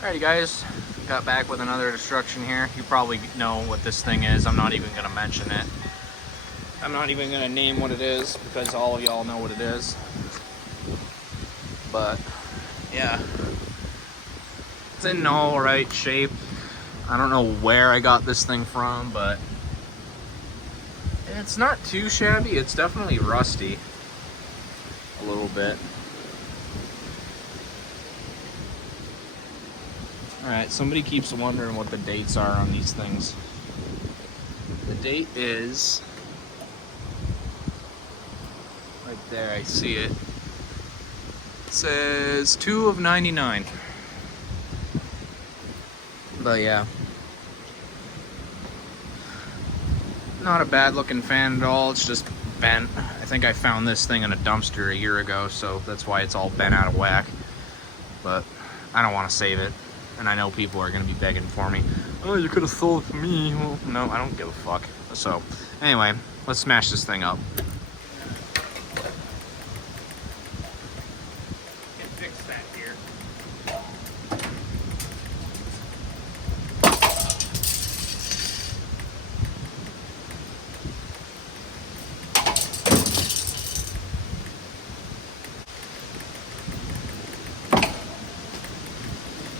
Alrighty guys, got back with another destruction here. You probably know what this thing is. I'm not even going to mention it. I'm not even going to name what it is because all of y'all know what it is. But yeah, it's in all right shape. I don't know where I got this thing from, but it's not too shabby. It's definitely rusty a little bit. Alright, somebody keeps wondering what the dates are on these things. The date is right there, I see it. It says 2 of 99. But yeah. Not a bad looking fan at all, it's just bent. I think I found this thing in a dumpster a year ago, so that's why it's all bent out of whack. But I don't want to save it. And I know people are going to be begging for me. Oh, you could have sold it to me. Well, no, I don't give a fuck. So, anyway, let's smash this thing up. Can fix that here.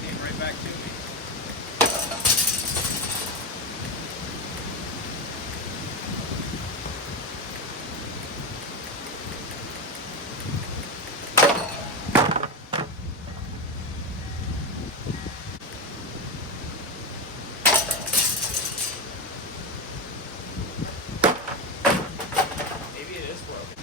Came right back to me. Maybe it is broken.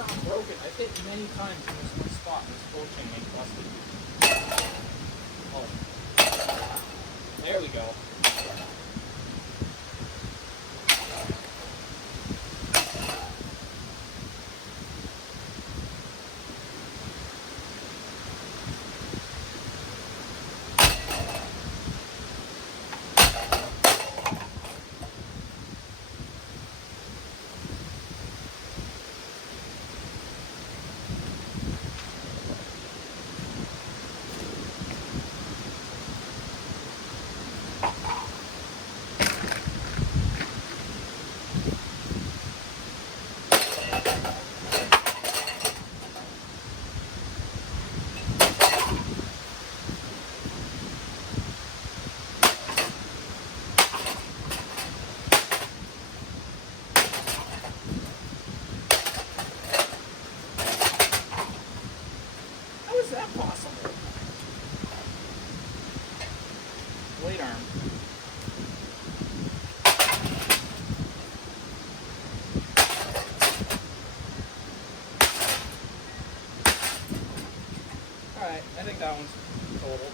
not broken. I've hit many times in this one spot, and this pull chain ain't busted. Oh. There we go. Is that possible? Blade arm. Alright, I think that one's total.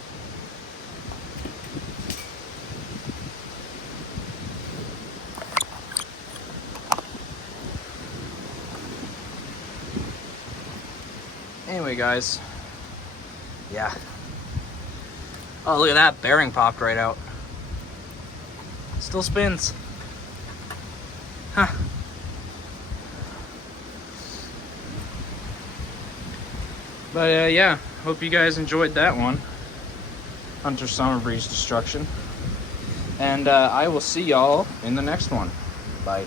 Anyway, guys. Yeah. Oh, look at that. Bearing popped right out. Still spins. Huh. But, yeah. Hope you guys enjoyed that one. Hunter Summer Breeze Destruction. And I will see y'all in the next one. Bye.